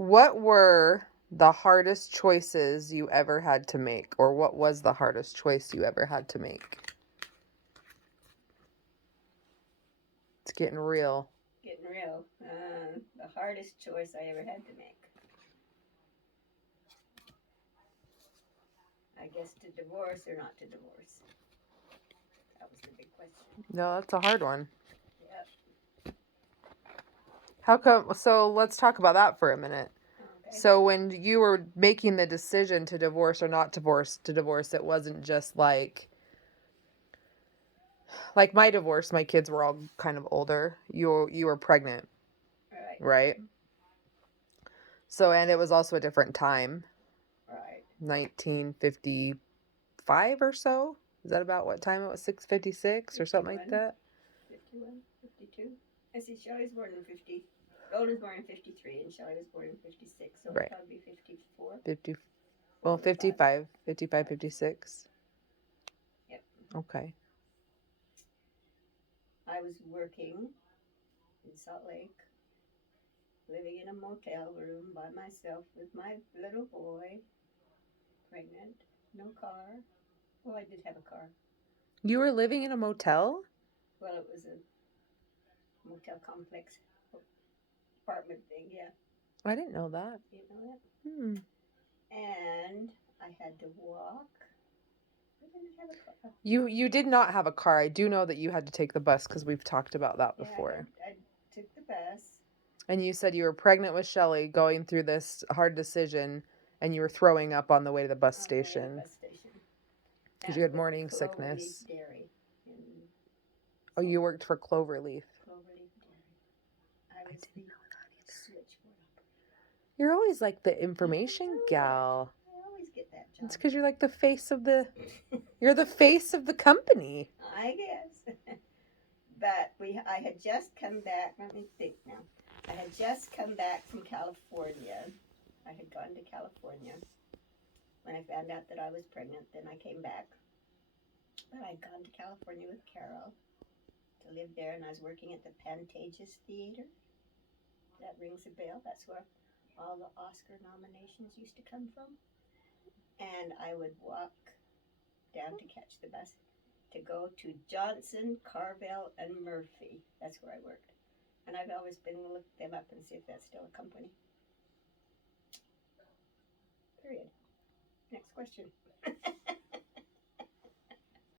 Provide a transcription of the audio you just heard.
What were the hardest choices you ever had to make? Or what was the hardest choice you ever had to make? It's getting real. Getting real. The hardest choice I ever had to make. I guess to divorce or not to divorce. That was the big question. No, that's a hard one. Yep. How come? So let's talk about that for a minute. Okay. So when you were making the decision to divorce or not to divorce, it wasn't just like my divorce, my kids were all kind of older. You were pregnant, Right. right? So and it was also a different time, Right. 1955 or so. Is that about what time it was? 656 or something like 51, that? 51, 52. I see Shelley's born in 50. Golden's born in 53 and Shelley was born in 56. So it'd Right. probably be 54. 50 well, 55, 56. Yep. Okay. I was working in Salt Lake, living in a motel room by myself with my little boy, pregnant, no car. Well, I did have a car. You were living in a motel? Well, it was a motel complex apartment thing, yeah. I didn't know that. You know that? And I had to walk. I didn't have a car. You did not have a car. I do know that you had to take the bus because we've talked about that Yeah, before. I took the bus. And you said you were pregnant with Shelly, going through this hard decision, and you were throwing up on the way to the bus On the way to the station bus station. because you That's had with morning Cloverleaf sickness. Dairy. In Oh, you worked for Cloverleaf. Cloverleaf Dairy. I was the switchboard operator. You're always like the information gal. I always get that job. It's because you're like the face of the. You're the face of the company. I guess. But I had just come back. Let me think now. I had just come back from California. I had gone to California when I found out that I was pregnant. Then I came back. But I'd gone to California with Carol to live there, and I was working at the Pantages Theater. That rings a bell. That's where all the Oscar nominations used to come from. And I would walk down to catch the bus to go to Johnson, Carvel, and Murphy. That's where I worked. And I've always been to look them up and see if that's still a company. Period. Next question.